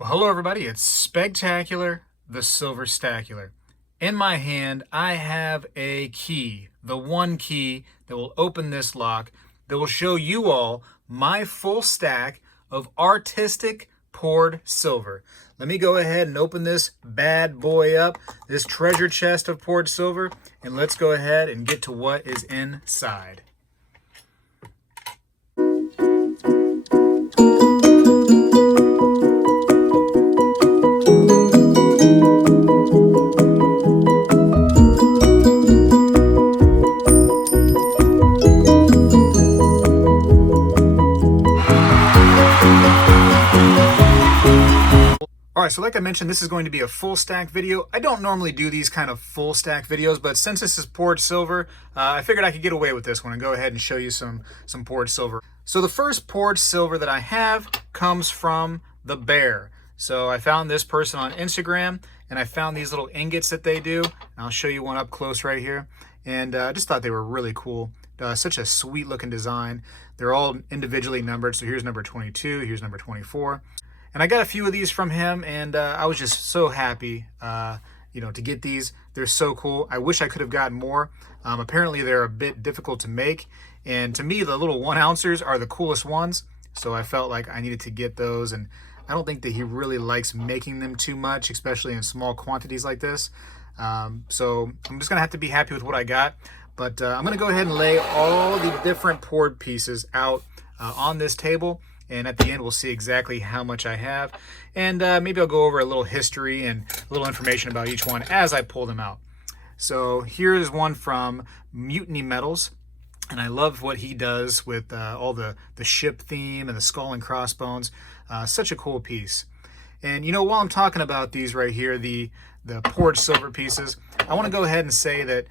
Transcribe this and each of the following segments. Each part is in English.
Well, hello everybody, it's Spegtacular, the Silver Stacular. In my hand, I have a key, the one key that will open this lock, that will show you all my full stack of artistic poured silver. Let me go ahead and open this bad boy up, this treasure chest of poured silver, and let's go ahead and get to what is inside. Alright, so like I mentioned, this is going to be a full stack video. I don't normally do these kind of full stack videos, but since this is poured silver, I figured I could get away with this one and go ahead and show you some poured silver. So the first poured silver that I have comes from the Bear. So I found this person on Instagram, and I found these little ingots that they do. And I'll show you one up close right here. And I just thought they were really cool. Such a sweet looking design. They're all individually numbered. So here's number 22, here's number 24. And I got a few of these from him, and I was just so happy, to get these. They're so cool. I wish I could have gotten more. Apparently, they're a bit difficult to make, and to me, the little 1-ounces are the coolest ones. So I felt like I needed to get those, and I don't think that he really likes making them too much, especially in small quantities like this. So I'm just gonna have to be happy with what I got. But I'm gonna go ahead and lay all the different poured pieces out on this table. And at the end, we'll see exactly how much I have. And maybe I'll go over a little history and a little information about each one as I pull them out. So here's one from Mutiny Metals. And I love what he does with all the ship theme and the skull and crossbones. Such a cool piece. And while I'm talking about these right here, the poured silver pieces, I want to go ahead and say that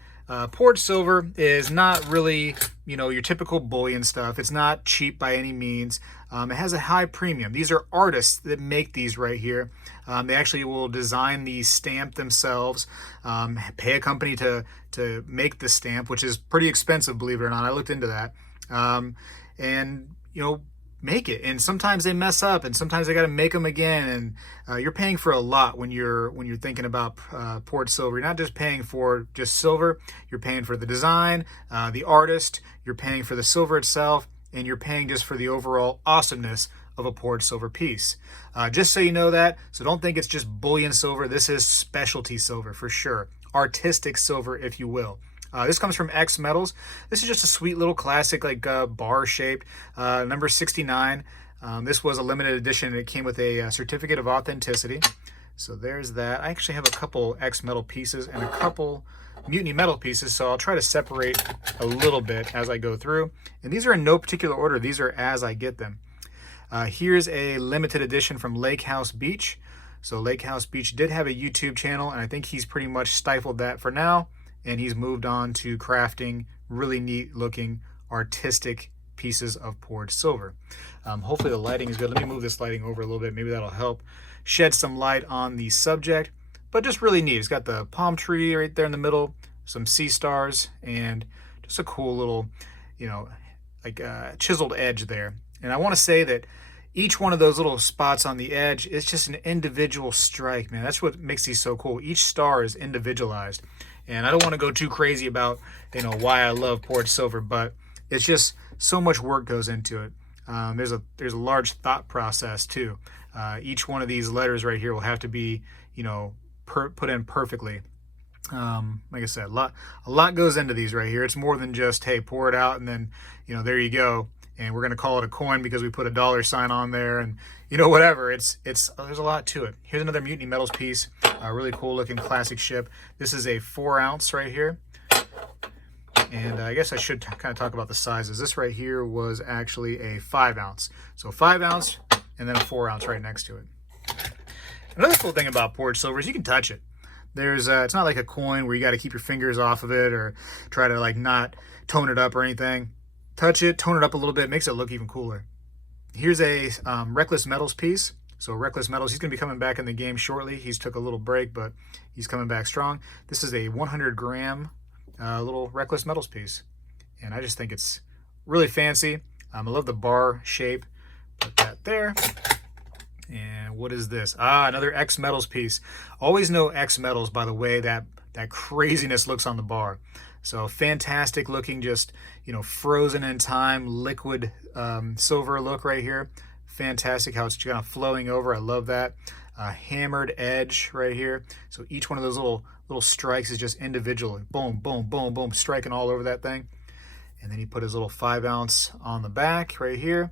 poured silver is not really, your typical bullion stuff. It's not cheap by any means. It has a high premium. These are artists that make these right here. They actually will design the stamp themselves, pay a company to make the stamp, which is pretty expensive, believe it or not. I looked into that. And make it. And sometimes they mess up, and sometimes they got to make them again. And you're paying for a lot when you're thinking about poured silver. You're not just paying for just silver. You're paying for the design, the artist. You're paying for the silver itself, and you're paying just for the overall awesomeness of a poured silver piece. Just so you know that. So don't think it's just bullion silver. This is specialty silver for sure. Artistic silver, if you will. This comes from X Metals. This is just a sweet little classic, like bar shaped, number 69. This was a limited edition, and it came with a certificate of authenticity. So there's that. I actually have a couple X Metal pieces and a couple Mutiny Metal pieces, so I'll try to separate a little bit as I go through. And these are in no particular order. These are as I get them. Here's a limited edition from Lake House Beach. So Lake House Beach did have a YouTube channel, and I think he's pretty much stifled that for now. And he's moved on to crafting really neat looking artistic pieces of poured silver. Hopefully the lighting is good. Let me move this lighting over a little bit. Maybe that'll help shed some light on the subject, but just really neat. It's got the palm tree right there in the middle, some sea stars, and just a cool little, chiseled edge there. And I want to say that each one of those little spots on the edge is just an individual strike, man. That's what makes these so cool. Each star is individualized. And I don't want to go too crazy about, why I love poured silver, but it's just so much work goes into it. There's a large thought process too. Each one of these letters right here will have to be, put in perfectly. Like I said, a lot goes into these right here. It's more than just, hey, pour it out and then, there you go. And we're going to call it a coin because we put a dollar sign on there and, whatever. There's a lot to it. Here's another Mutiny Metals piece. A really cool looking classic ship. This is a 4-ounce right here. And I guess I should kind of talk about the sizes. This right here was actually a 5-ounce. So 5-ounce and then a 4-ounce right next to it. Another cool thing about poured silver is you can touch it. It's not like a coin where you got to keep your fingers off of it or try to not tone it up or anything. Touch it, tone it up a little bit, makes it look even cooler. Here's a Reckless Metals piece. So Reckless Metals, he's going to be coming back in the game shortly. He's took a little break, but he's coming back strong. This is a 100-gram little Reckless Metals piece. And I just think it's really fancy. I love the bar shape. Put that there. And what is this? Ah, another X Metals piece. Always know X Metals by the way that craziness looks on the bar. So fantastic looking, just, you know, frozen in time, liquid silver look right here. Fantastic how it's kind of flowing over. I love that. Hammered edge right here. So each one of those little strikes is just individual. Boom, boom, boom, boom, striking all over that thing. And then he put his little 5-ounce on the back right here,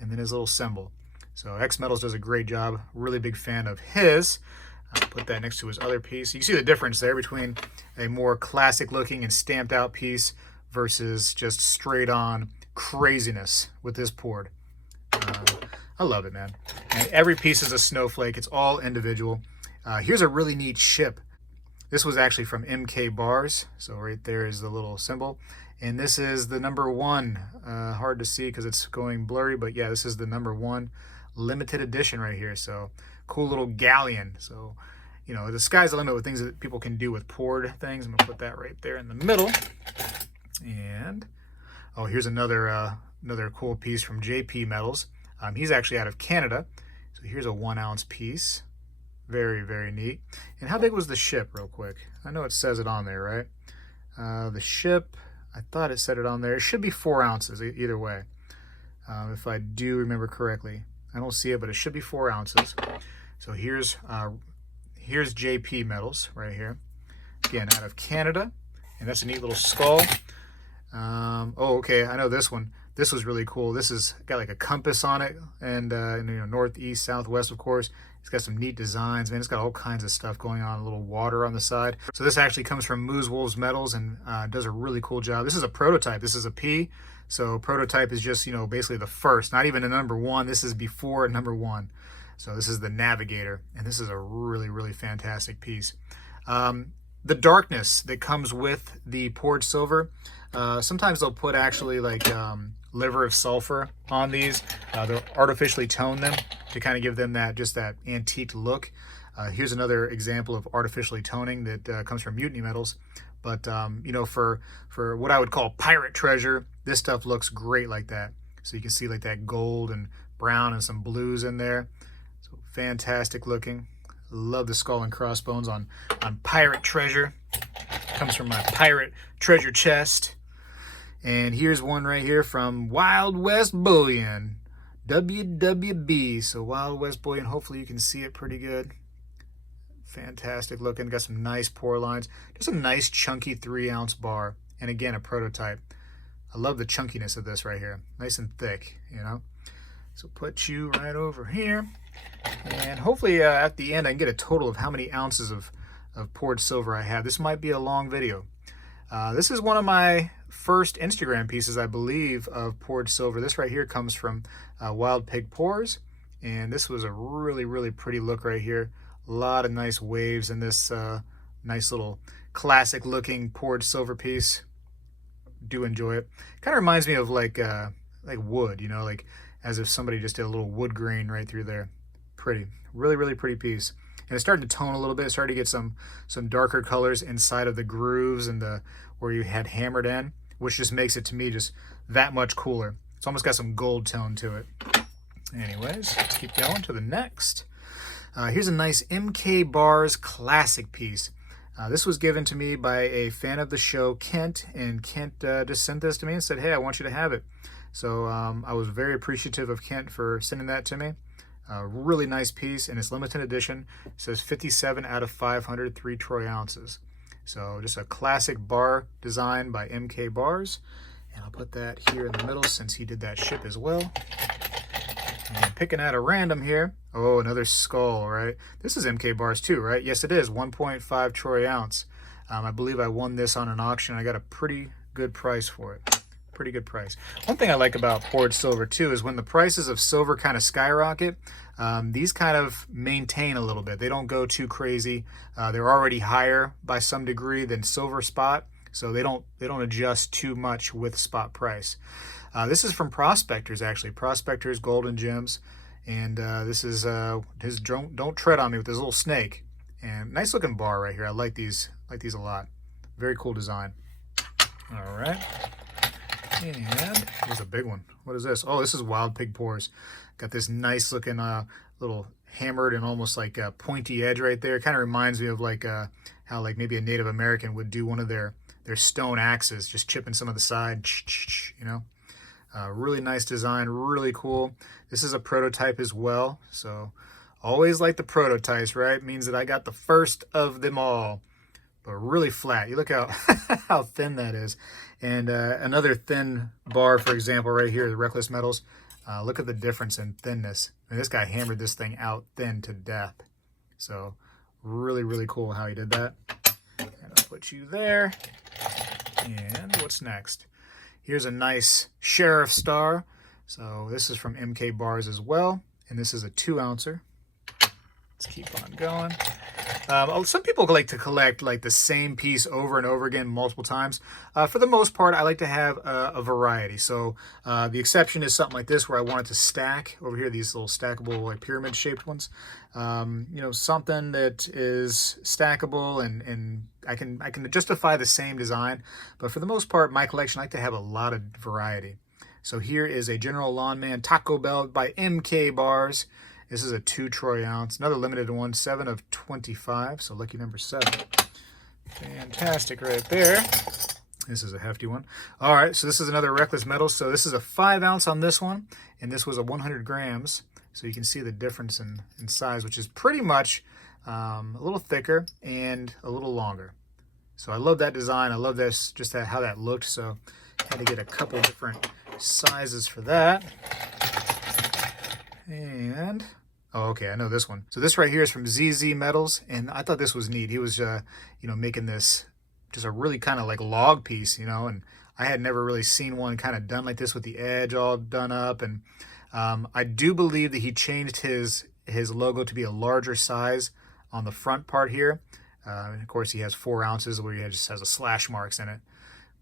and then his little symbol. So X Metals does a great job. Really big fan of his. I'll put that next to his other piece. You can see the difference there between a more classic looking and stamped out piece versus just straight on craziness with this poured. I love it, man. And every piece is a snowflake. It's all individual. Here's a really neat ship. This was actually from MK Bars. So right there is the little symbol. And this is the #1. Hard to see because it's going blurry, but yeah, this is the #1 limited edition right here. So cool little galleon. So, you know, the sky's the limit with things that people can do with poured things. I'm gonna put that right there in the middle. And oh, here's another cool piece from JP Metals. He's actually out of Canada. So here's a 1-ounce piece. Very, very neat. And how big was the ship, real quick? I know it says it on there, right? The ship, I thought it said it on there. It should be 4 ounces either way, if I do remember correctly. I don't see it, but it should be 4 ounces. So here's JP Metals right here. Again, out of Canada. And that's a neat little skull. Oh, okay, I know this one. This was really cool. This has got like a compass on it, and you know, northeast, southwest, of course. It's got some neat designs, man. It's got all kinds of stuff going on, a little water on the side. So this actually comes from Moose Wolves Metals and does a really cool job. This is a prototype. This is a P. So prototype is just, you know, basically the first, not even a #1. This is before a #1. So this is the Navigator, and this is a really, really fantastic piece. The darkness that comes with the poured silver, sometimes they'll put actually like liver of sulfur on these. They'll artificially tone them to kind of give them that antique look. Here's another example of artificially toning that comes from Mutiny Metals. But you know, for what I would call pirate treasure, this stuff looks great like that. So you can see like that gold and brown and some blues in there. So fantastic looking. Love the skull and crossbones on pirate treasure. Comes from my pirate treasure chest. And here's one right here from Wild West Bullion, WWB. So Wild West Bullion, hopefully you can see it pretty good. Fantastic looking, got some nice pour lines. Just a nice chunky 3-ounce bar. And again, a prototype. I love the chunkiness of this right here. Nice and thick, you know. So put you right over here. And hopefully at the end I can get a total of how many ounces of poured silver I have. This might be a long video. This is one of my first Instagram pieces, I believe, of poured silver. This right here comes from Wild Pig Pours, and this was a really, really pretty look right here. A lot of nice waves in this nice little classic looking poured silver piece. Do enjoy it. Kind of reminds me of like wood, you know, like as if somebody just did a little wood grain right through there. Pretty, really, really pretty piece. And it's starting to tone a little bit. It's starting to get some darker colors inside of the grooves and where you had hammered in, which just makes it, to me, just that much cooler. It's almost got some gold tone to it. Anyways, let's keep going to the next. Here's a nice MK Bars classic piece. This was given to me by a fan of the show, Kent, and Kent just sent this to me and said, hey, I want you to have it. So I was very appreciative of Kent for sending that to me. Really nice piece, and it's limited edition. It says 57 out of 500, 3 troy ounces. So just a classic bar design by MK Bars. And I'll put that here in the middle since he did that ship as well. And picking out a random here. Oh, another skull, right? This is MK Bars too, right? Yes, it is. 1.5 troy ounce. I believe I won this on an auction. I got a pretty good price for it. Pretty good price. One thing I like about poured silver too is when the prices of silver kind of skyrocket, these kind of maintain a little bit. They don't go too crazy. They're already higher by some degree than silver spot, so they don't adjust too much with spot price. This is from Prospectors, actually. Prospectors Gold and Gems, and this is his Don't Tread on Me with his little snake. And nice looking bar right here. I like these a lot. Very cool design. All right. And there's a big one. What is this? Oh, this is Wild Pig Pours. Got this nice looking little hammered and almost like a pointy edge right there. Kind of reminds me of like how like maybe a Native American would do one of their stone axes, just chipping some of the side, you know. Really nice design, really cool. This is a prototype as well, so always like the prototypes, right? Means that I got the first of them all. But really flat. You look how how thin that is. And another thin bar, for example, right here, the Reckless Metals. Look at the difference in thinness. I mean, this guy hammered this thing out thin to death. So really, really cool how he did that. And I'll put you there. And what's next? Here's a nice Sheriff Star. So this is from MK Bars as well. And this is a 2-ouncer. Let's keep on going. Some people like to collect like the same piece over and over again multiple times. For the most part, I like to have a variety. So the exception is something like this where I want it to stack. Over here, these little stackable like pyramid shaped ones. You know, something that is stackable and I can justify the same design. But for the most part, my collection, I like to have a lot of variety. So here is a General Lawnman Taco Bell by MK Bars. This is a 2 troy ounce, another limited one, 7 of 25, so lucky number 7. Fantastic right there. This is a hefty one. All right, so this is another Reckless Metals. So this is a 5 ounce on this one, and this was a 100 grams. So you can see the difference in size, which is pretty much a little thicker and a little longer. So I love that design. I love this, just how that looked. So I had to get a couple different sizes for that. And oh, okay, I know this one. So this right here is from ZZ Metals, and I thought this was neat. He was, you know, making this just a really kind of like log piece, you know, and I had never really seen one kind of done like this with the edge all done up. And I do believe that he changed his logo to be a larger size on the front part here. And of course, he has 4 ounces where he just has a slash marks in it.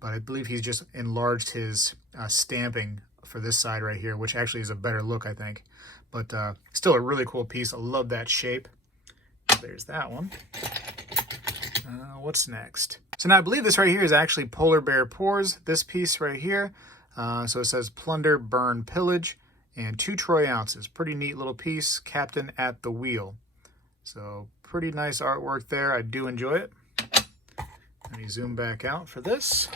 But I believe he's just enlarged his stamping for this side right here, which actually is a better look, I think. But still a really cool piece. I love that shape. There's that one. What's next? So now I believe this right here is actually Polar Bear Pours, this piece right here. So it says Plunder, Burn, Pillage, and 2 troy ounces. Pretty neat little piece. Captain at the Wheel. So pretty nice artwork there. I do enjoy it. Let me zoom back out for this.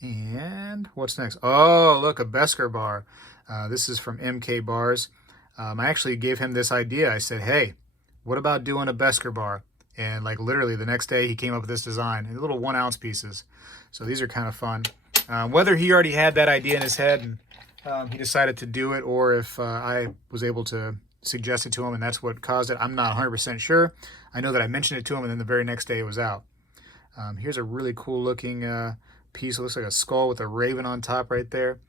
And what's next? Oh, look, a Besker bar. This is from MK Bars. I actually gave him this idea. I said, hey, what about doing a Besker bar? And like literally the next day he came up with this design, and little 1 ounce pieces. So these are kind of fun. Whether he already had that idea in his head and he decided to do it, or if I was able to suggest it to him and that's what caused it, I'm not 100% sure. I know that I mentioned it to him and then the very next day it was out. Here's a really cool looking piece. It looks like a skull with a raven on top right there.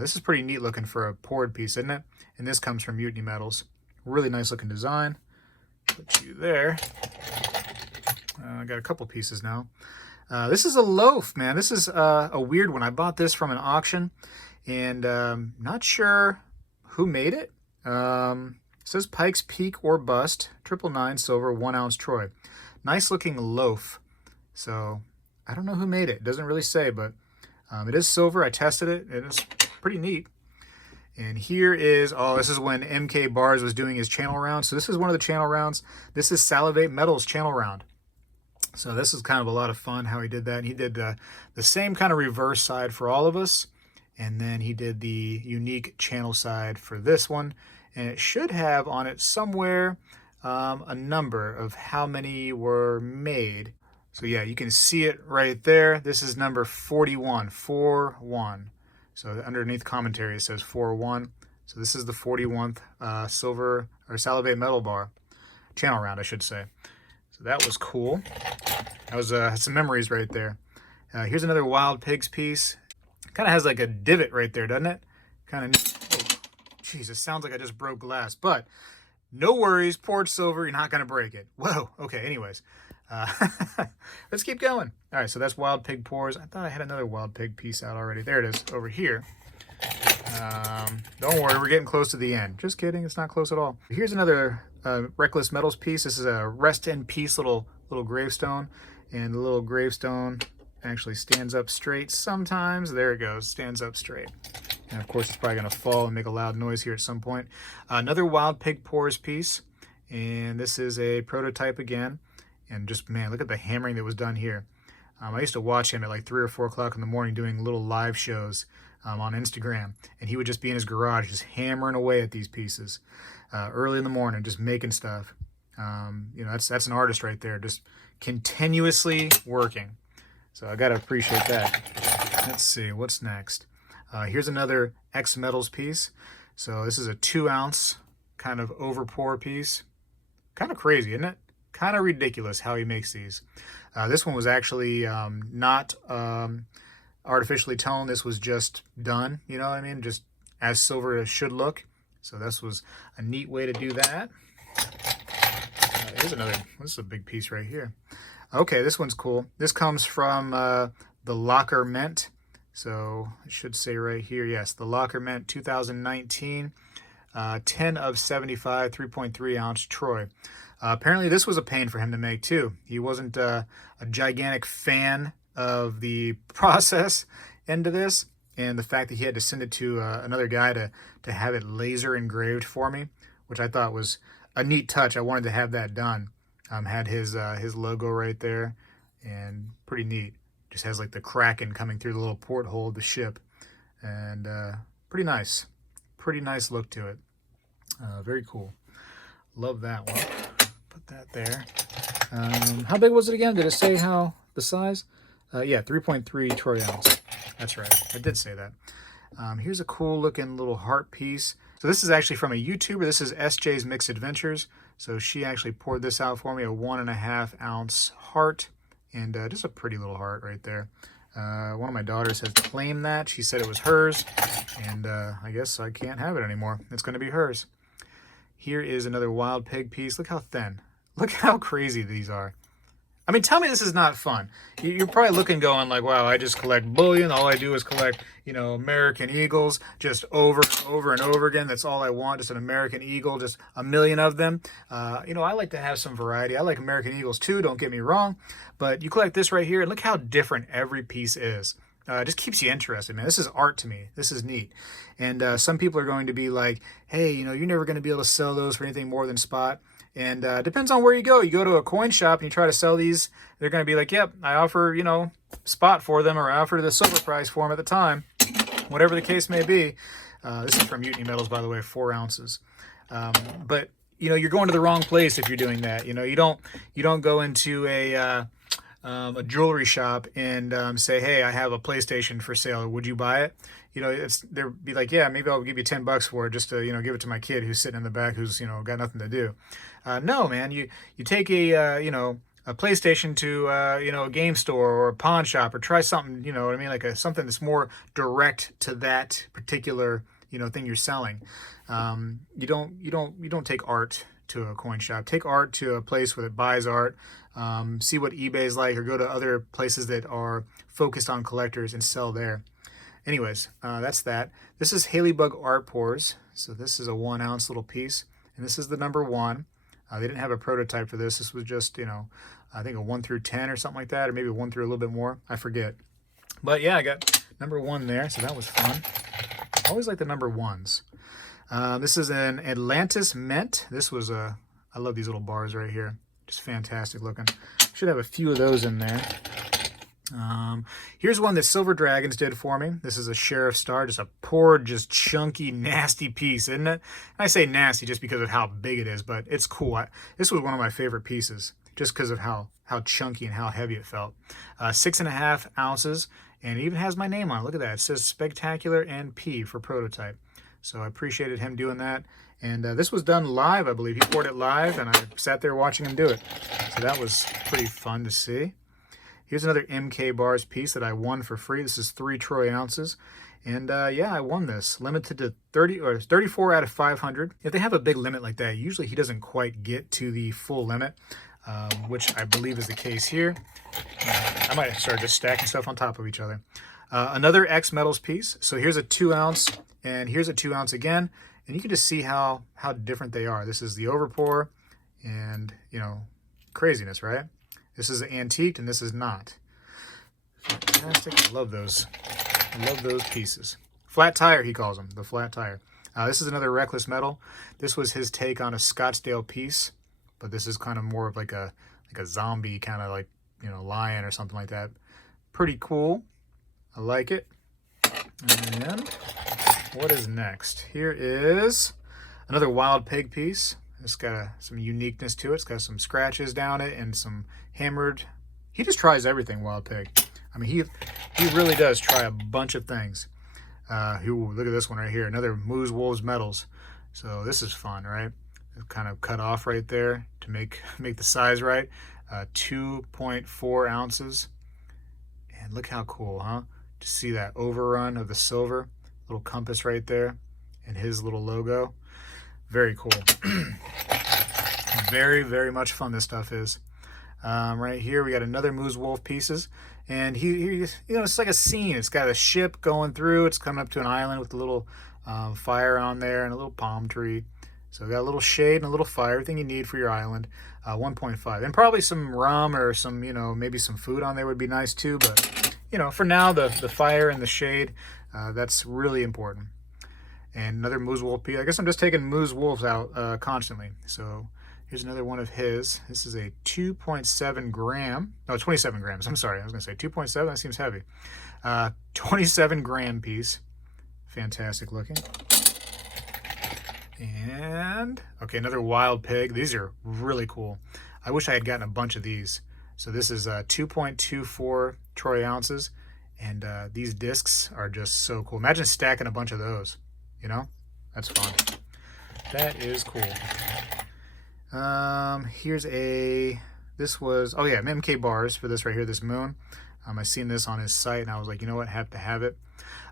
This is pretty neat looking for a poured piece, isn't it? And this comes from Mutiny Metals. Really nice looking design. Put you there. I got a couple pieces now. This is a loaf, man. This is a weird one. I bought this from an auction, and not sure who made it. It says Pikes Peak or Bust, 999 silver, 1 ounce troy. Nice looking loaf. So I don't know who made it. It doesn't really say, but it is silver. I tested it. It is pretty neat. And here is, oh, this is when MK Bars was doing his channel round. So this is one of the channel rounds. This is Salivate Metals channel round. So this is kind of a lot of fun how he did that. And he did the same kind of reverse side for all of us. And then he did the unique channel side for this one. And it should have on it somewhere a number of how many were made. So yeah, you can see it right there. This is number 41, 4-1. So underneath commentary it says 4-1. So this is the 41th silver or Salivate Metal bar. Channel round, I should say. So that was cool. That was some memories right there. Here's another Wild Pigs piece. Kind of has like a divot right there, doesn't it? Kind of, oh, geez, it sounds like I just broke glass. But no worries, poured silver, you're not going to break it. Whoa, okay, anyways. Let's keep going. All right, so that's Wild Pig Pours. I thought I had another Wild Pig piece out already. There it is, over here. Don't worry, we're getting close to the end. Just kidding, it's not close at all. Here's another Reckless Metals piece. This is a rest in peace little gravestone. And the little gravestone actually stands up straight sometimes. There it goes, stands up straight. And of course, it's probably going to fall and make a loud noise here at some point. Another Wild Pig Pours piece. And this is a prototype again. And just, man, look at the hammering that was done here. I used to watch him at like 3 or 4 o'clock in the morning doing little live shows on Instagram. And he would just be in his garage just hammering away at these pieces early in the morning, just making stuff. You know, that's an artist right there, just continuously working. So I got to appreciate that. Let's see, what's next? Here's another X Metals piece. So this is a 2-ounce kind of over pour piece. Kind of crazy, isn't it? Kind of ridiculous how he makes these. This one was actually not artificially toned. This was just done, you know what I mean? Just as silver should look. So this was a neat way to do that. Here's another, this is a big piece right here. Okay, this one's cool. This comes from the Locker Mint. So it should say right here, yes, the Locker Mint 2019, 10 of 75, 3.3 ounce Troy. Apparently this was a pain for him to make too. He wasn't a gigantic fan of the process into this, and the fact that he had to send it to another guy to have it laser engraved for me, which I thought was a neat touch. I wanted to have that done. Had his logo right there, and pretty neat. Just has like the Kraken coming through the little porthole of the ship, and pretty nice look to it. Very cool. Love that one. Put that there. How big was it again? Did it say how the size? Yeah, 3.3 troy ounce. That's right. I did say that. Here's a cool looking little heart piece. So this is actually from a YouTuber. This is SJ's Mixed Adventures. So she actually poured this out for me, a 1.5 ounce heart, and just a pretty little heart right there. One of my daughters has claimed that. She said it was hers, and I guess I can't have it anymore. It's going to be hers. Here is another Wild Pig piece. Look how thin. Look how crazy these are. I mean, tell me this is not fun. You're probably looking going like, wow, I just collect bullion. All I do is collect, you know, American Eagles just over and over and over again. That's all I want, just an American Eagle, just a million of them. You know, I like to have some variety. I like American Eagles too, don't get me wrong. But you collect this right here, and look how different every piece is. It just keeps you interested, man. This is art to me. This is neat. And some people are going to be like, hey, you know, you're never going to be able to sell those for anything more than spot. And depends on where you go. You go to a coin shop and you try to sell these, they're going to be like, yep, I offer, you know, spot for them, or I offer the silver price for them at the time. Whatever the case may be. This is from Mutiny Metals, by the way, 4 ounces. But, you know, you're going to the wrong place if you're doing that. You know, you don't go into a jewelry shop and say, hey, I have a PlayStation for sale. Would you buy it? You know, they'd be like, yeah, maybe I'll give you $10 for it, just to, you know, give it to my kid who's sitting in the back, who's, you know, got nothing to do. No, man, you take a, you know, a PlayStation to, you know, a game store or a pawn shop, or try something, you know what I mean? Like something that's more direct to that particular, you know, thing you're selling. You don't take art to a coin shop. Take art to a place where it buys art. See what eBay's like, or go to other places that are focused on collectors and sell there. Anyways, that's that. This is Haley-Bug Art Pours. So this is a 1 ounce little piece, and this is the number 1. They didn't have a prototype for this. This was just, you know, I think a 1 through 10 or something like that, or maybe 1 through a little bit more. I forget. But yeah, I got number 1 there, so that was fun. I always like the number 1s. This is an Atlantis Mint. This was a, I love these little bars right here. Just fantastic looking. Should have a few of those in there. Here's one that Silver Dragons did for me. This is a Sheriff Star, just a poor, just chunky, nasty piece, isn't it? And I say nasty just because of how big it is, but it's cool. This was one of my favorite pieces, just because of how chunky and how heavy it felt. 6.5 ounces, and it even has my name on it. Look at that. It says Spegtacular and P for prototype. So I appreciated him doing that. And this was done live, I believe. He poured it live, and I sat there watching him do it. So that was pretty fun to see. Here's another MK Bars piece that I won for free. This is 3 troy ounces. And yeah, I won this. Limited to 30 or 34 out of 500. If they have a big limit like that, usually he doesn't quite get to the full limit, which I believe is the case here. I might start just stacking stuff on top of each other. Another X Metals piece. So here's a 2 ounce, and here's a 2 ounce again. And you can just see how different they are. This is the overpour, and, you know, craziness, right? This is antiqued, and this is not. Fantastic. I love those. I love those pieces. Flat tire, he calls them, the flat tire. This is another Reckless Metal. This was his take on a Scottsdale piece, but this is kind of more of like a zombie kind of like, you know, lion or something like that. Pretty cool. I like it. And what is next? Here is another Wild Pig piece. It's got some uniqueness to it. It's got some scratches down it and some hammered. He just tries everything, Wild Pig. I mean, he really does try a bunch of things. Look at this one right here. Another Moose Wolves Metals. So this is fun, right? It's kind of cut off right there to make the size right. 2.4 ounces. And look how cool, huh? To see that overrun of the silver. Little compass right there. And his little logo. Very cool. Very, very much fun this stuff is. Right here we got another Moose Wolf pieces. And you know, it's like a scene. It's got a ship going through. It's coming up to an island with a little fire on there and a little palm tree. So we got a little shade and a little fire, everything you need for your island. 1.5. And probably some rum or some, you know, maybe some food on there would be nice too. But, you know, for now, the fire and the shade, that's really important. And another Moose Wolf piece. I guess I'm just taking Moose Wolves out constantly. So here's another one of his. This is a 2.7 gram. No, 27 grams. I'm sorry. I was going to say 2.7. That seems heavy. 27 gram piece. Fantastic looking. And, okay, another Wild Pig. These are really cool. I wish I had gotten a bunch of these. So this is 2.24 troy ounces. And these discs are just so cool. Imagine stacking a bunch of those. You know? That's fun. That is cool. Here's this was, oh yeah, MK bars for this right here, this moon. I seen this on his site and I was like, you know what, have to have it.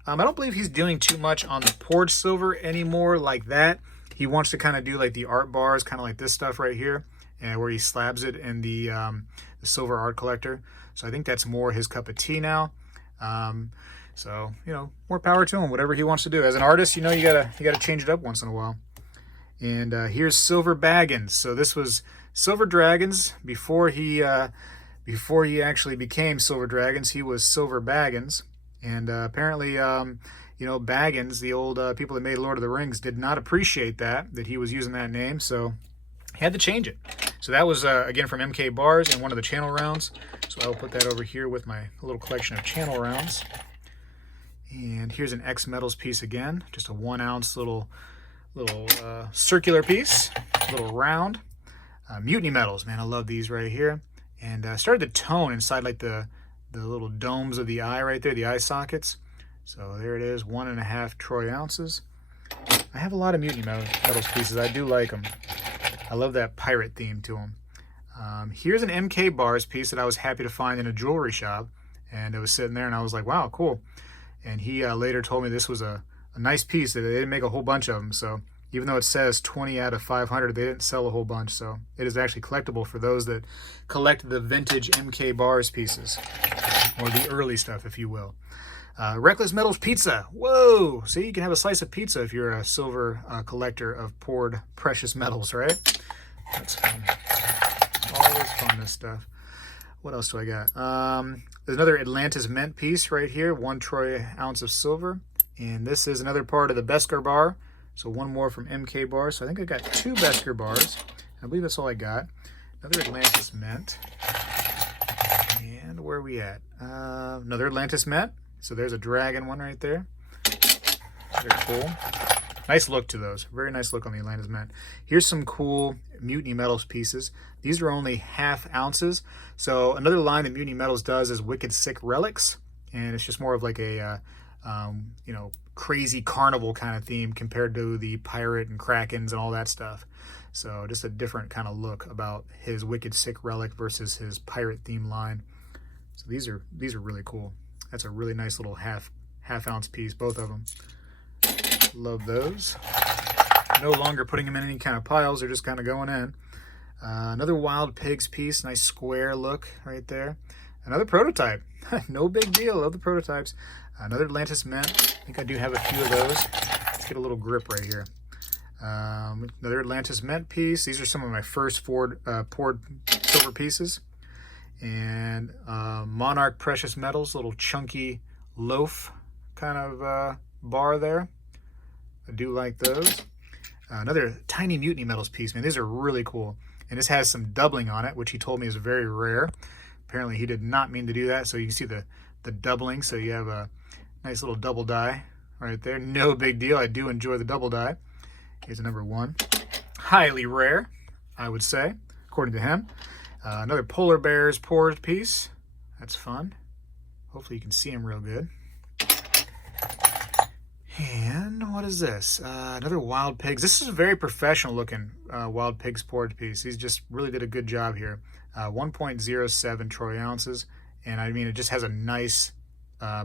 I don't believe he's doing too much on the poured silver anymore like that. He wants to kind of do like the art bars, kind of like this stuff right here, and where he slabs it in the silver art collector. So I think that's more his cup of tea now. So, you know, more power to him, whatever he wants to do. As an artist, you know, you gotta change it up once in a while. And here's Silver Baggins. So this was Silver Dragons before he actually became Silver Dragons. He was Silver Baggins, and apparently, you know, Baggins, the old people that made Lord of the Rings, did not appreciate that he was using that name, so he had to change it. So that was again from MK Bars and one of the channel rounds. So I will put that over here with my little collection of channel rounds. And here's an X Metals piece again, just a 1 ounce little circular piece, little round. Mutiny Metals, man, I love these right here. And started to tone inside like the little domes of the eye right there, the eye sockets. So there it is, 1.5 troy ounces. I have a lot of Mutiny Metals pieces. I do like them. I love that pirate theme to them. Here's an MK Bars piece that I was happy to find in a jewelry shop. And it was sitting there and I was like, wow, cool. And he later told me this was a nice piece, that they didn't make a whole bunch of them. So even though it says 20 out of 500, they didn't sell a whole bunch. So it is actually collectible for those that collect the vintage MK Bars pieces, or the early stuff, if you will. Reckless Metals Pizza. Whoa! See, you can have a slice of pizza if you're a silver collector of poured precious metals, right? That's fun. Always fun, this stuff. What else do I got? There's another Atlantis Mint piece right here, 1 troy ounce of silver. And this is another part of the Beskar bar. So one more from MK Bar. So I think I got 2 Beskar bars. I believe that's all I got. Another Atlantis Mint. And where are we at? Another Atlantis Mint. So there's a dragon one right there. Very cool. Nice look to those. Very nice look on the Atlantis Mint. Here's some cool Mutiny Metals pieces. These are only 0.5 ounces. So another line that Mutiny Metals does is Wicked Sick Relics. And it's just more of like a, you know, crazy carnival kind of theme compared to the pirate and krakens and all that stuff. So just a different kind of look about his Wicked Sick Relic versus his pirate theme line. So these are really cool. That's a really nice little half ounce piece, both of them. Love those. No longer putting them in any kind of piles, they're just kind of going in. Another Wild Pigs piece, nice square look right there. Another prototype. No big deal, love the prototypes. Another Atlantis Mint. I think I do have a few of those. Let's get a little grip right here. Another Atlantis Mint piece. These are some of my first poured silver pieces. And Monarch Precious Metals, little chunky loaf kind of bar there. I do like those. Another tiny Mutiny Metals piece, man. These are really cool. And this has some doubling on it, which he told me is very rare. Apparently he did not mean to do that. So you can see the doubling. So you have a nice little double die right there. No big deal. I do enjoy the double die. Here's a number 1. Highly rare, I would say, according to him. Another Polar Bears Pores piece. That's fun. Hopefully you can see him real good. And what is this? Another Wild Pigs. This is a very professional looking Wild Pigs Pores piece. He's just really did a good job here. 1.07 troy ounces. And I mean, it just has a nice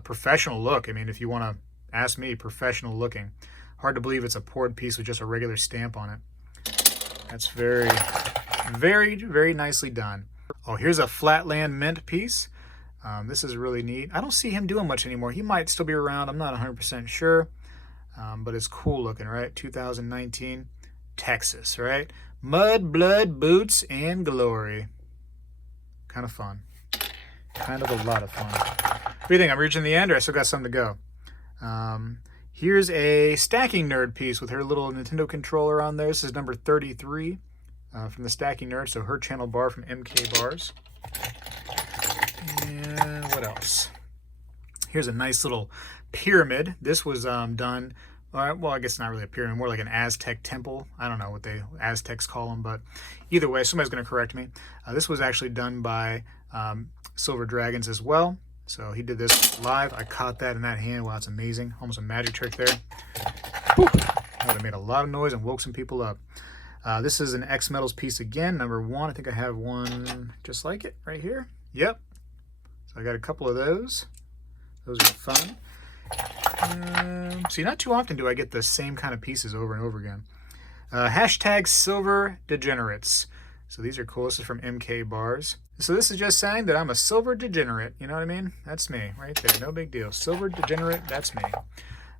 professional look. I mean, if you want to ask me, professional looking. Hard to believe it's a poured piece with just a regular stamp on it. That's very, very, very nicely done. Oh, here's a Flatland Mint piece. This is really neat. I don't see him doing much anymore. He might still be around. I'm not 100% sure. But it's cool looking, right? 2019, Texas, right? Mud, blood, boots, and glory. Kind of fun. Kind of a lot of fun. What do you think? I'm reaching the end, or I still got some to go? Here's a Stacking Nerd piece with her little Nintendo controller on there. This is number 33 from the Stacking Nerd, so her channel bar from MK Bars. And what else? Here's a nice little pyramid. This was done, well, I guess not really a pyramid, more like an Aztec temple. I don't know what the Aztecs call them, but either way, somebody's going to correct me. This was actually done by Silver Dragons as well. So he did this live. I caught that in that hand. Wow, it's amazing. Almost a magic trick there. Whew. That would have made a lot of noise and woke some people up. This is an X Metals piece again, number 1. I think I have one just like it right here. Yep. So I got a couple of those. Those are fun. See, not too often do I get the same kind of pieces over and over again. Hashtag Silver Degenerates. So these are cool. This is from MK Bars. So this is just saying that I'm a silver degenerate. You know what I mean? That's me right there. No big deal. Silver degenerate, that's me.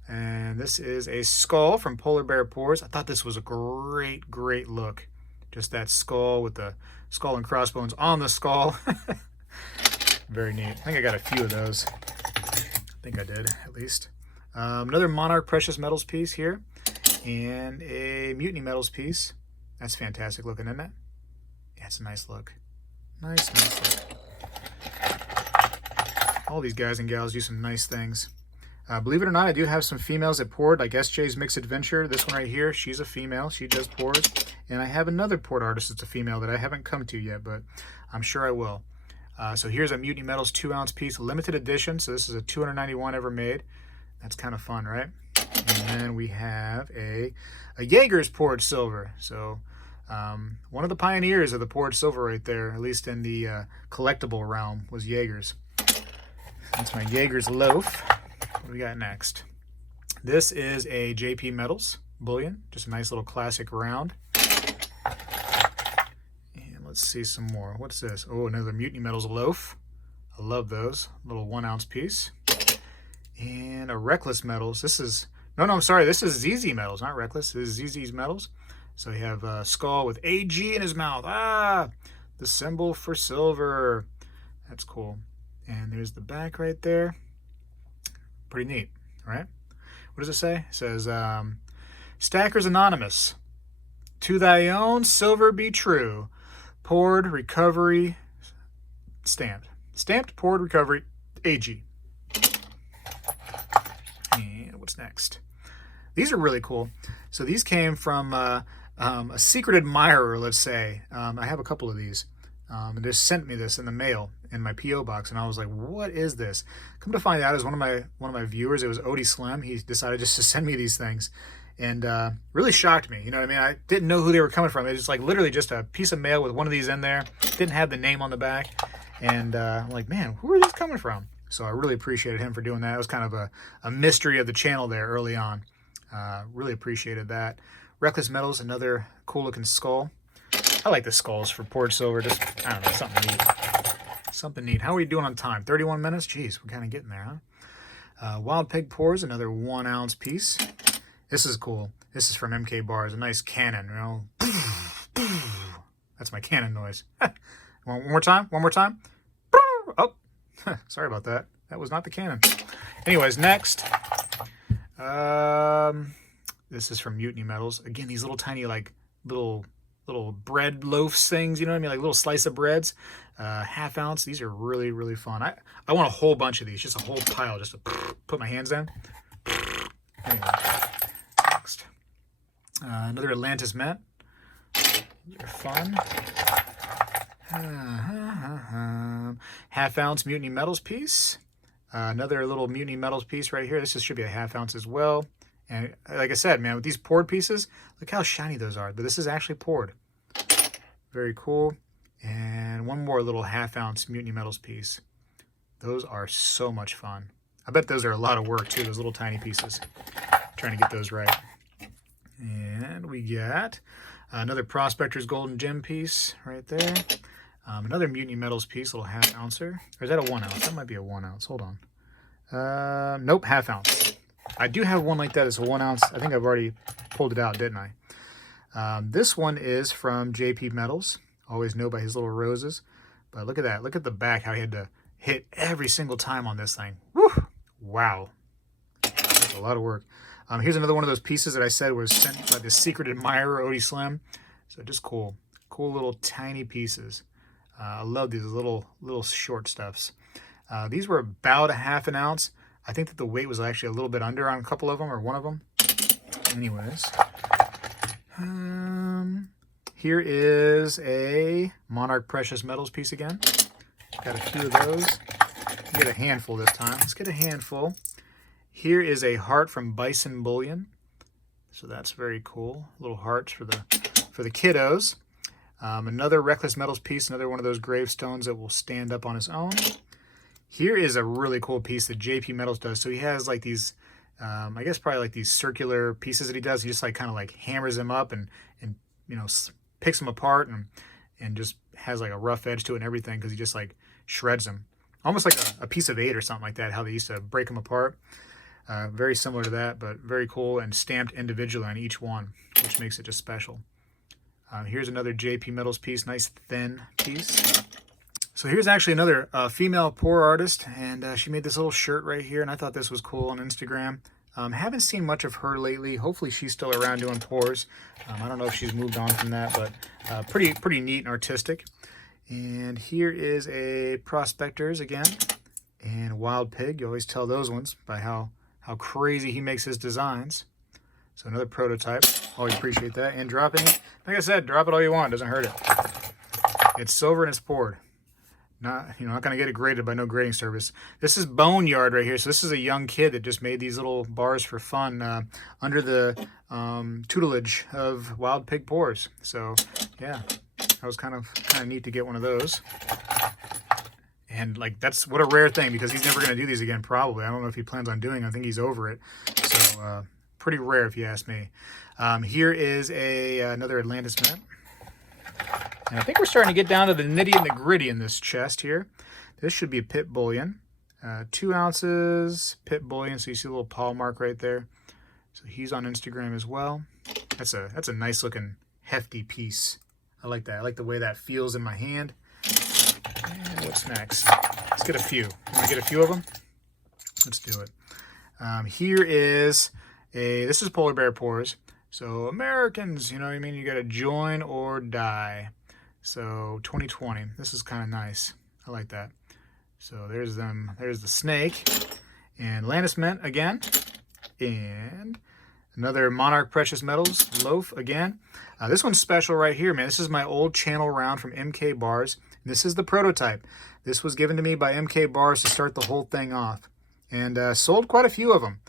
And this is a skull from Polar Bear Pores. I thought this was a great, great look. Just that skull with the skull and crossbones on the skull. Very neat. I think I got a few of those. I think I did, at least. Another Monarch Precious Metals piece here. And a Mutiny Metals piece. That's fantastic looking, isn't it? Yeah, it's a nice look. Nice look. All these guys and gals do some nice things. Believe it or not, I do have some females that poured, like SJ's Mixed Adventure. This one right here, she's a female. She does pours. And I have another port artist that's a female that I haven't come to yet, but I'm sure I will. So here's a Mutiny Metals 2-ounce piece, limited edition. So this is a 291 ever made. That's kind of fun, right? And then we have a Jaeger's poured silver. So one of the pioneers of the poured silver right there, at least in the collectible realm, was Jaeger's. That's my Jaeger's loaf. What do we got next? This is a JP Metals bullion, just a nice little classic round. And let's see some more. What's this? Oh, another Mutiny Metals loaf. I love those. Little 1-ounce piece. And a Reckless Metals. This is, no, I'm sorry. This is ZZ Metals, not Reckless. This is ZZ's Metals. So you have a skull with AG in his mouth. Ah, the symbol for silver. That's cool. And there's the back right there. Pretty neat, right? What does it say? It says, Stackers Anonymous. To thy own silver be true. Poured recovery stamped. Stamped, poured recovery, AG. And what's next? These are really cool. So these came from a secret admirer, let's say. I have a couple of these. And they sent me this in the mail in my P.O. box, and I was like, what is this? Come to find out, it was one of my viewers. It was Odie Slim. He decided just to send me these things, and really shocked me. You know what I mean? I didn't know who they were coming from. It was like literally just a piece of mail with one of these in there. Didn't have the name on the back, and I'm like, man, who are these coming from? So I really appreciated him for doing that. It was kind of a mystery of the channel there early on. Really appreciated that. Reckless Metals, another cool looking skull. I like the skulls for poured silver. Just, I don't know, something neat. Something neat. How are we doing on time? 31 minutes? Jeez, we're kind of getting there, huh? Wild Pig Pours, another 1-ounce piece. This is cool. This is from MK Bars. A nice cannon, you know. That's my cannon noise. One more time? One more time? Oh, sorry about that. That was not the cannon. Anyways, next. This is from Mutiny Metals. Again, these little tiny, like, little bread loaves things, you know what I mean? Like little slice of breads. Half ounce. These are really, really fun. I want a whole bunch of these, just a whole pile, just to put my hands in. Anyway, next. Another Atlantis Mint. These are fun. Half ounce Mutiny Metals piece. Another little Mutiny Metals piece right here. This should be a half ounce as well. And like I said, man, with these poured pieces, look how shiny those are. But this is actually poured. Very cool. And one more little half ounce Mutiny Metals piece. Those are so much fun. I bet those are a lot of work too, those little tiny pieces. Trying to get those right. And we got another Prospector's Golden Gem piece right there. Another Mutiny Metals piece, little half ouncer. Or is that a 1 ounce? That might be a 1 ounce. Hold on. Nope, half ounce. I do have one like that. It's a 1 ounce. I think I've already pulled it out, didn't I? This one is from JP Metals. Always know by his little roses. But look at that. Look at the back, how he had to hit every single time on this thing. Woo! Wow. That's a lot of work. Here's another one of those pieces that I said was sent by the secret admirer, Odie Slim. So just cool. Cool little tiny pieces. I love these little short stuffs. These were about a half an ounce. I think that the weight was actually a little bit under on a couple of them, or one of them. Anyways. Here is a Monarch Precious Metals piece again. Got a few of those. Get a handful this time. Let's get a handful. Here is a heart from Bison Bullion. So that's very cool. Little hearts for the kiddos. Another Reckless Metals piece, another one of those gravestones that will stand up on its own. Here is a really cool piece that JP Metals does. So he has like these, I guess probably like these circular pieces that he does. He just like kind of like hammers them up and you know, picks them apart and just has like a rough edge to it and everything, because he just like shreds them. Almost like a piece of 8 or something like that, how they used to break them apart. Very similar to that, but very cool, and stamped individually on each one, which makes it just special. Here's another JP Metals piece, nice thin piece. So here's actually another female pour artist, and she made this little shirt right here, and I thought this was cool on Instagram. Haven't seen much of her lately. Hopefully she's still around doing pours. I don't know if she's moved on from that, but pretty neat and artistic. And here is a Prospector's again, and Wild Pig. You always tell those ones by how crazy he makes his designs. So another prototype. Always appreciate that. And dropping it. Like I said, drop it all you want. Doesn't hurt it. It's silver and it's poured. Not gonna get it graded by no grading service. This is Boneyard right here. So this is a young kid that just made these little bars for fun under the tutelage of Wild Pig Pours. So yeah, that was kind of neat to get one of those. And like, that's what a rare thing, because he's never gonna do these again probably. I don't know if he plans on doing it. I think he's over it. So pretty rare if you ask me. Here is another Atlantis Mint. And I think we're starting to get down to the nitty and the gritty in this chest here. This should be a Pit Bullion. 2 ounces, Pit Bullion. So you see a little paw mark right there. So he's on Instagram as well. That's a nice looking hefty piece. I like that. I like the way that feels in my hand. And what's next? Let's get a few. Want to get a few of them? Let's do it. Here is this is Polar Bear Pours. So Americans, you know what I mean? You got to join or die. So 2020. This is kind of nice. I like that. So there's them. There's the snake. And Atlantis Mint again. And another Monarch Precious Metals loaf again. This one's special right here, man. This is my old channel round from MK Bars. This is the prototype. This was given to me by MK Bars to start the whole thing off. And sold quite a few of them.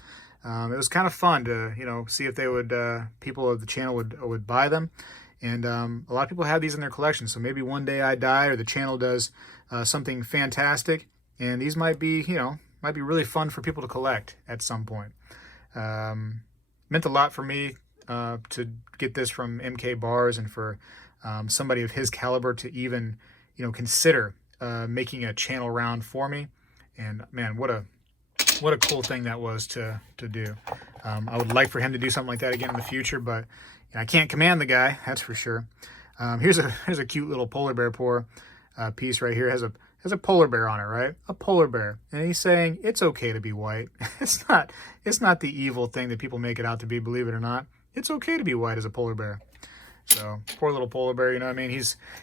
It was kind of fun to, see if they would, people of the channel would buy them. And a lot of people have these in their collection. So maybe one day I die or the channel does something fantastic. And these might be, might be really fun for people to collect at some point. Meant a lot for me to get this from MK Bars, and for somebody of his caliber to even, consider making a channel round for me. And man, what a cool thing that was to do. I would like for him to do something like that again in the future, but I can't command the guy, that's for sure. Here's a cute little Polar Bear Pour piece right here. It has a has a polar bear on it, right? A polar bear. And he's saying it's okay to be white. It's not the evil thing that people make it out to be, believe it or not. It's okay to be white as a polar bear. So poor little polar bear, you know what I mean?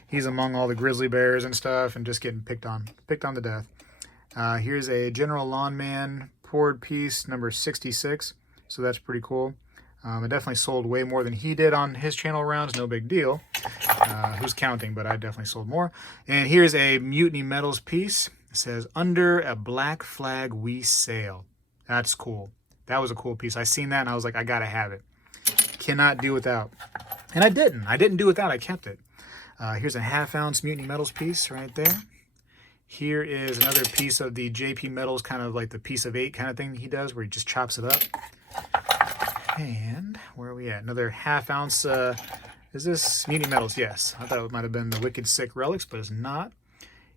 He's among all the grizzly bears and stuff and just getting picked on to death. Here's a General Lawnman poured piece number 66. So that's pretty cool. It definitely sold way more than he did on his channel rounds. No big deal. Who's counting, but I definitely sold more. And here's a Mutiny Metals piece. It says, "Under a black flag we sail." That's cool. That was a cool piece. I seen that and I was like, I gotta have it. Cannot do without. And I didn't do without. I kept it. Here's a 1/2 ounce Mutiny Metals piece right there. Here is another piece of the JP Metals, kind of like the piece of 8 kind of thing that he does, where he just chops it up. And where are we at? Another 1/2 ounce. Is this Mutiny Metals? Yes. I thought it might have been the Wicked Sick Relics, but it's not.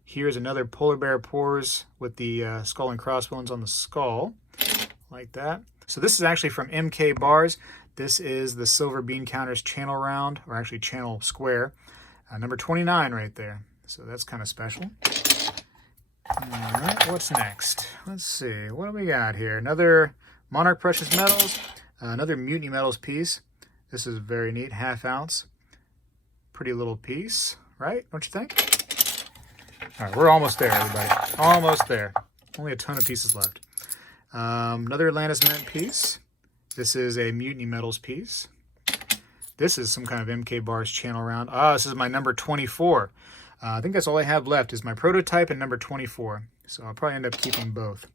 Here's another Polar Bear Pours with the skull and crossbones on the skull, like that. So this is actually from MK Bars. This is the Silver Bean Counters channel round, or actually channel square, number 29 right there. So that's kind of special. All right, what's next? Let's see. What do we got here? Another Monarch Precious Metals, another Mutiny Metals piece. This is very neat, 1/2 ounce. Pretty little piece, right? Don't you think? All right, we're almost there, everybody. Almost there. Only a ton of pieces left. Another Atlantis Mint piece. This is a Mutiny Metals piece. This is some kind of MK Bars channel round. This is my number 24. I think that's all I have left is my prototype and number 24. So I'll probably end up keeping both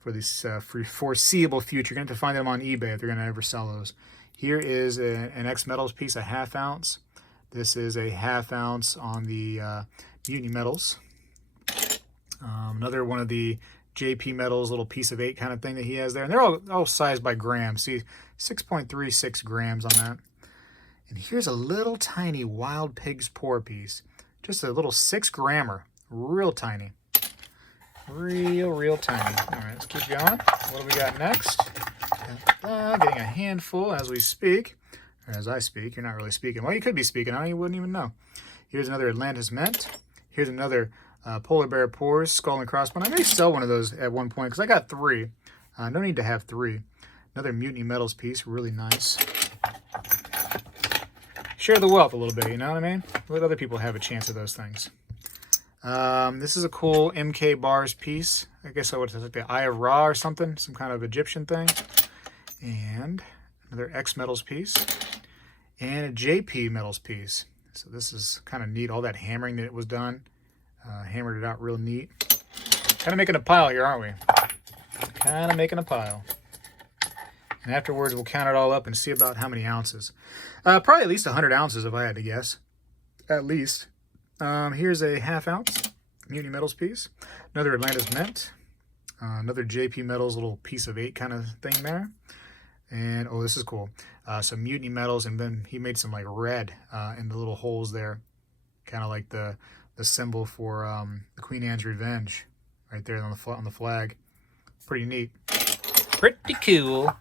for this for foreseeable future. You're going to have to find them on eBay if they're going to ever sell those. Here is an X Metals piece, a 1/2 ounce. This is a 1/2 ounce on the Mutiny Metals. Another one of the JP Metals, little piece of 8 kind of thing that he has there. And they're all sized by grams. See, 6.36 grams on that. And here's a little tiny Wild Pig's Pour piece. Just a little 6 grammer. Real tiny. Real tiny. All right, let's keep going. What do we got next? Getting a handful as we speak. Or as I speak. You're not really speaking. Well, you could be speaking. You wouldn't even know. Here's another Atlantis Mint. Here's another Polar Bear Pours, skull and crossbone. I may sell one of those at one point because I got 3. No need to have 3. Another Mutiny Metals piece. Really nice. Share the wealth a little bit, you know what I mean? Let other people have a chance at those things. This is a cool MK Bars piece. I guess I would say like the Eye of Ra or something, some kind of Egyptian thing. And another X Metals piece. And a JP Metals piece. So this is kind of neat, all that hammering that it was done. Hammered it out real neat. Kind of making a pile here, aren't we? Kind of making a pile. And afterwards, we'll count it all up and see about how many ounces. Probably at least 100 ounces if I had to guess. At least. Here's a 1/2 ounce Mutiny Metals piece. Another Atlantis Mint. Another JP Metals little piece of 8 kind of thing there. And, oh, this is cool. Some Mutiny Metals, and then he made some like red in the little holes there. Kind of like the symbol for the Queen Anne's Revenge. Right there on the flag. Pretty neat. Pretty cool.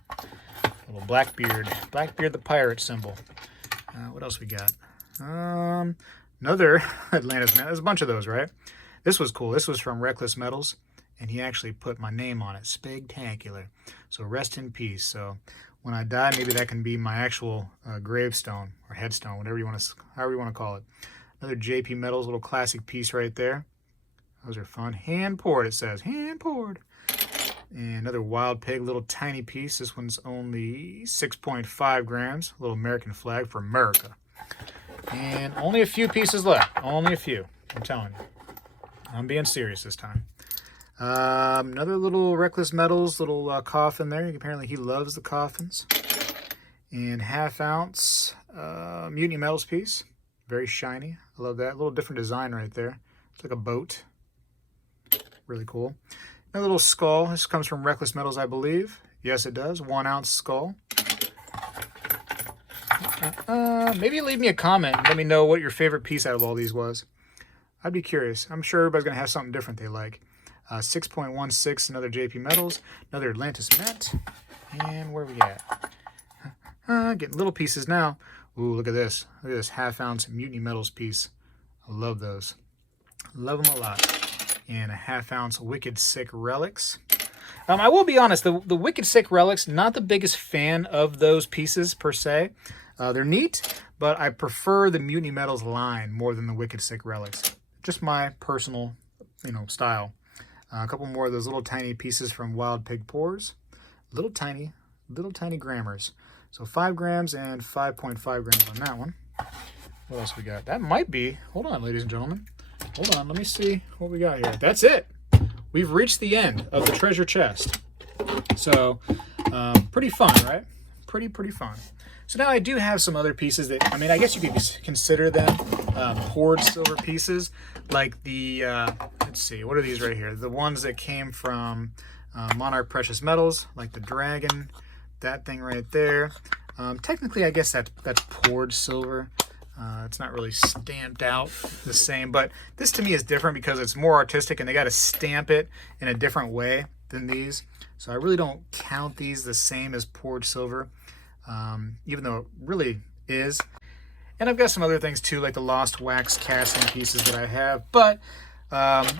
Little Blackbeard the pirate symbol. What else we got? Another Atlantis Mint. There's a bunch of those, right? This was cool. This was from Reckless Metals, and he actually put my name on it, Spegtacular. So rest in peace. So when I die, maybe that can be my actual gravestone or headstone, however you want to call it. Another JP Metals little classic piece right there. Those are fun. Hand poured, it says. Hand poured. And another Wild Pig, little tiny piece. This one's only 6.5 grams. A little American flag for America. And only a few pieces left. Only a few. I'm telling you. I'm being serious this time. Another little Reckless Metals, little coffin there. Apparently he loves the coffins. And 1/2 ounce Mutiny Metals piece. Very shiny. I love that. A little different design right there. It's like a boat. Really cool. A little skull. This comes from Reckless Metals, I believe. Yes, it does. 1 ounce skull. Maybe leave me a comment and let me know what your favorite piece out of all these was. I'd be curious. I'm sure everybody's going to have something different they like. 6.16, another JP Metals. Another Atlantis Mint. And where are we at? Getting little pieces now. Ooh, look at this. Look at this 1/2 ounce Mutiny Metals piece. I love those. Love them a lot. and a 1/2 ounce Wicked Sick relics. I will be honest, the Wicked Sick relics, not the biggest fan of those pieces per se. They're neat, but I prefer the Mutiny Metals line more than the Wicked Sick relics. Just my personal, style. A couple more of those little tiny pieces from Wild Pig Pours. Little tiny grammars. So 5 grams and 5.5 grams on that one. What else we got? That might be, hold on, ladies and gentlemen. Hold on, let me see what we got here. That's it. We've reached the end of the treasure chest. So, pretty fun, right? Pretty fun. So now I do have some other pieces that, I guess you could consider them poured silver pieces. Like the, let's see, what are these right here? The ones that came from Monarch Precious Metals, like the dragon, that thing right there. Technically, I guess that's poured silver. It's not really stamped out the same, but this to me is different because it's more artistic and they got to stamp it in a different way than these. So I really don't count these the same as poured silver, even though it really is. And I've got some other things too, like the lost wax casting pieces that I have, but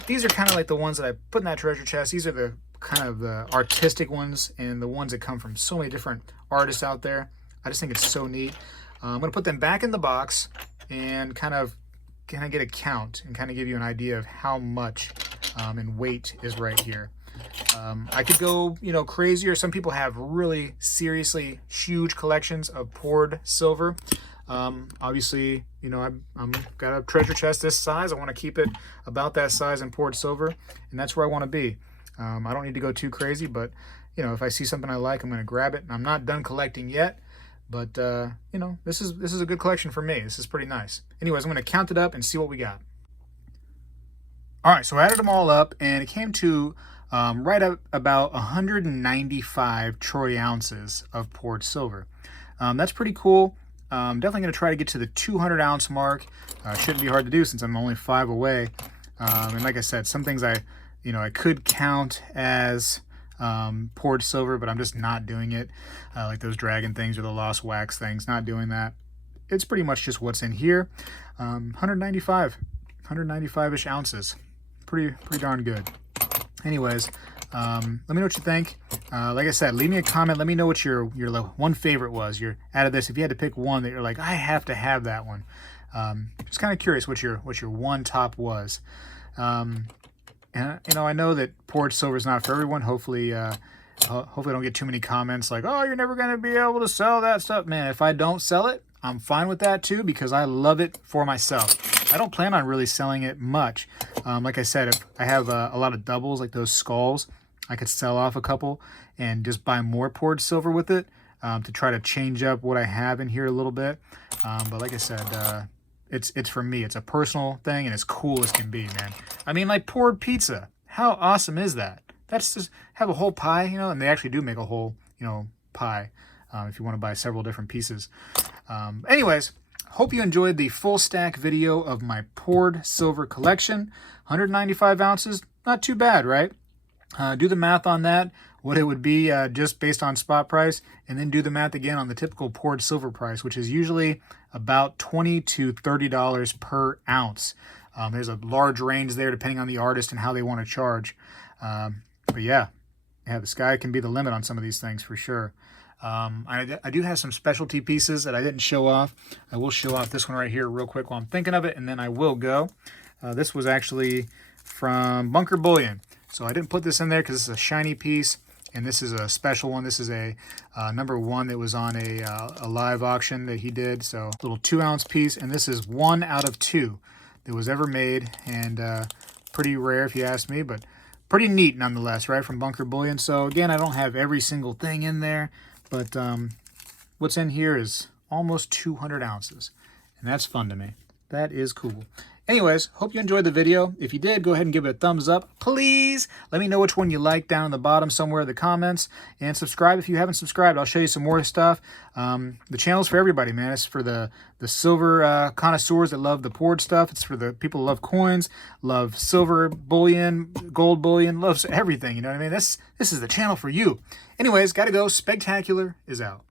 these are kind of like the ones that I put in that treasure chest. These are the kind of the artistic ones and the ones that come from so many different artists out there. I just think it's so neat. I'm going to put them back in the box and kind of get a count and kind of give you an idea of how much in weight is right here. I could go, crazier. Some people have really seriously huge collections of poured silver. Obviously, I'm got a treasure chest this size. I want to keep it about that size in poured silver, and that's where I want to be. I don't need to go too crazy, but if I see something I like, I'm going to grab it. And I'm not done collecting yet. But, this is a good collection for me. This is pretty nice. Anyways, I'm going to count it up and see what we got. All right, so I added them all up, and it came to right up about 195 troy ounces of poured silver. That's pretty cool. Definitely going to try to get to the 200 ounce mark. Shouldn't be hard to do since I'm only 5 away. And like I said, some things I could count as poured silver, but I'm just not doing it, like those dragon things or the lost wax things. Not doing that. It's pretty much just what's in here. 195-ish ounces. Pretty darn good. Anyways, let me know what you think. Like I said, leave me a comment. Let me know what your one favorite was. Your out of this, if you had to pick one that you're like, I have to have that one. Just kind of curious what your one top was. And I know that poured silver is not for everyone. Hopefully I don't get too many comments like, oh, you're never going to be able to sell that stuff. Man, if I don't sell it, I'm fine with that too, because I love it for myself. I don't plan on really selling it much. Like I said, if I have a lot of doubles, like those skulls, I could sell off a couple and just buy more poured silver with it to try to change up what I have in here a little bit. But like I said, it's for me. It's a personal thing, and it's cool as can be, man. Like poured pizza. How awesome is that? That's just have a whole pie, and they actually do make a whole, pie if you want to buy several different pieces. Anyways, hope you enjoyed the full stack video of my poured silver collection. 195 ounces, not too bad, right? Do the math on that, what it would be just based on spot price, and then do the math again on the typical poured silver price, which is usually about $20 to $30 per ounce. There's a large range there depending on the artist and how they want to charge. But yeah, the sky can be the limit on some of these things for sure. I do have some specialty pieces that I didn't show off. I will show off this one right here real quick while I'm thinking of it, and then I will go. This was actually from Bunker Bullion. So I didn't put this in there because this is a shiny piece, and this is a special one. This is a number 1 that was on a live auction that he did. So a little 2-ounce piece, and this is 1 out of 2 that was ever made, and pretty rare if you ask me, but pretty neat nonetheless, right, from Bunker Bullion. So again, I don't have every single thing in there, but what's in here is almost 200 ounces, and that's fun to me. That is cool. Anyways, hope you enjoyed the video. If you did, go ahead and give it a thumbs up. Please let me know which one you like down in the bottom somewhere in the comments. And subscribe if you haven't subscribed. I'll show you some more stuff. The channel's for everybody, man. It's for the silver connoisseurs that love the poured stuff. It's for the people who love coins, love silver bullion, gold bullion, loves everything. You know what I mean? This is the channel for you. Anyways, gotta go. Spegtacular is out.